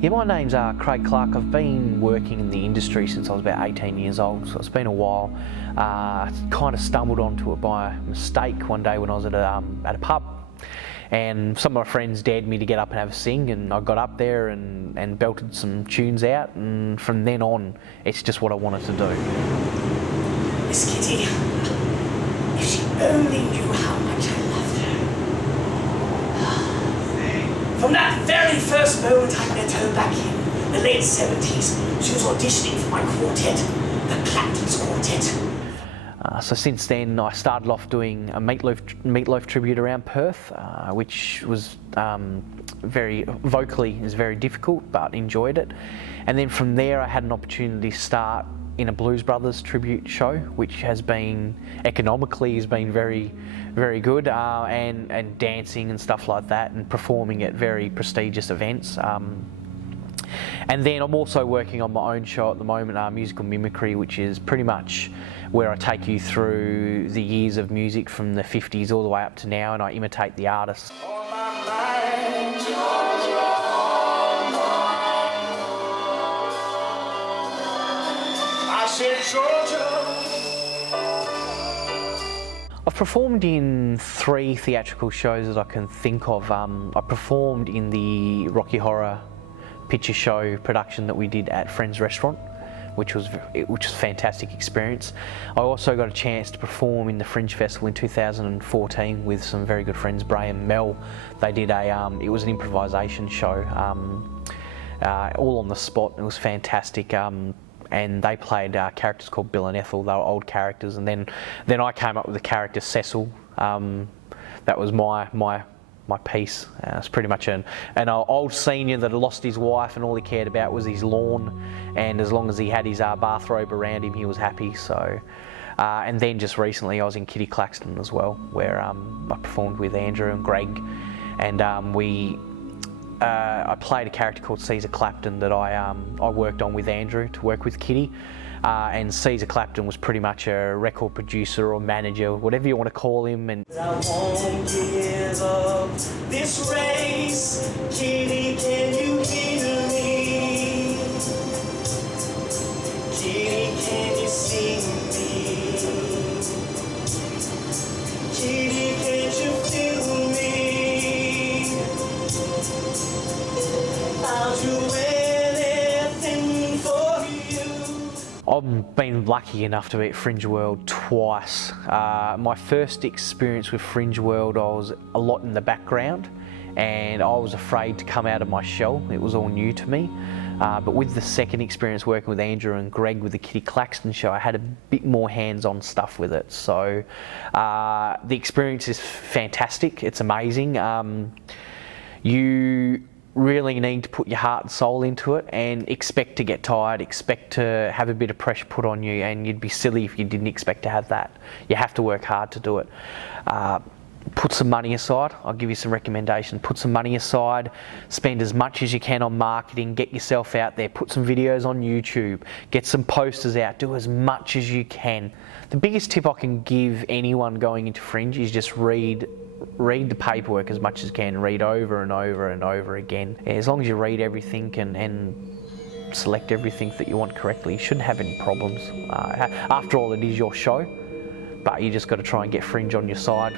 Yeah, my name's Craig Clark. I've been working in the industry since I was about 18 years old, so it's been a while. Kind of stumbled onto it by mistake one day when I was at a pub, and some of my friends dared me to get up and have a sing, and I got up there and belted some tunes out, and from then on, it's just what I wanted to do. Miss Kitty, if she only knew how much I loved her. From that very first moment I met her back in the late 70s, she was auditioning for my quartet, the Klaxton's Quartet. So since then, I started off doing a Meatloaf tribute around Perth, which was vocally is very difficult, but enjoyed it. And then from there, I had an opportunity to start in a Blues Brothers tribute show, which has been economically very, very good, and dancing and stuff like that, and performing at very prestigious events. And then I'm also working on my own show at the moment, Musical Mimicry, which is pretty much where I take you through the years of music from the 50s all the way up to now, and I imitate the artists. I've performed in 3 theatrical shows that I can think of. I performed in the Rocky Horror Picture Show production that we did at Friends Restaurant, which was a fantastic experience. I also got a chance to perform in the Fringe Festival in 2014 with some very good friends, Bray and Mel. They did it was an improvisation show, all on the spot. It was fantastic. And they played characters called Bill and Ethel. They were old characters, and then I came up with the character Cecil. That was my piece. It's pretty much an old senior that had lost his wife, and all he cared about was his lawn, and as long as he had his bathrobe around him, he was happy. So, and then just recently I was in Kitty Klaxton as well, where I performed with Andrew and Greg, and I played a character called Caesar Clapton that I worked on with Andrew to work with Kitty, and Caesar Clapton was pretty much a record producer or manager, whatever you want to call him. And I won't give up this race, Kitty, can you hear me? Kitty, can you see me? Kitty, can't you feel me? I'll do anything for you. I've been lucky enough to be at Fringe World twice. My first experience with Fringe World, I was a lot in the background, and I was afraid to come out of my shell. It was all new to me. But with the second experience working with Andrew and Greg with the Kitty Klaxton Show, I had a bit more hands-on stuff with it. So the experience is fantastic. It's amazing. You really need to put your heart and soul into it, and expect to get tired, expect to have a bit of pressure put on you, and you'd be silly if you didn't expect to have that. You have to work hard to do it. Put some money aside. I'll give you some recommendations. Put some money aside, spend as much as you can on marketing, get yourself out there, put some videos on YouTube, get some posters out, do as much as you can. The biggest tip I can give anyone going into Fringe is just read the paperwork as much as you can, read over and over and over again. As long as you read everything and select everything that you want correctly, you shouldn't have any problems. After all, it is your show, but you just got to try and get Fringe on your side.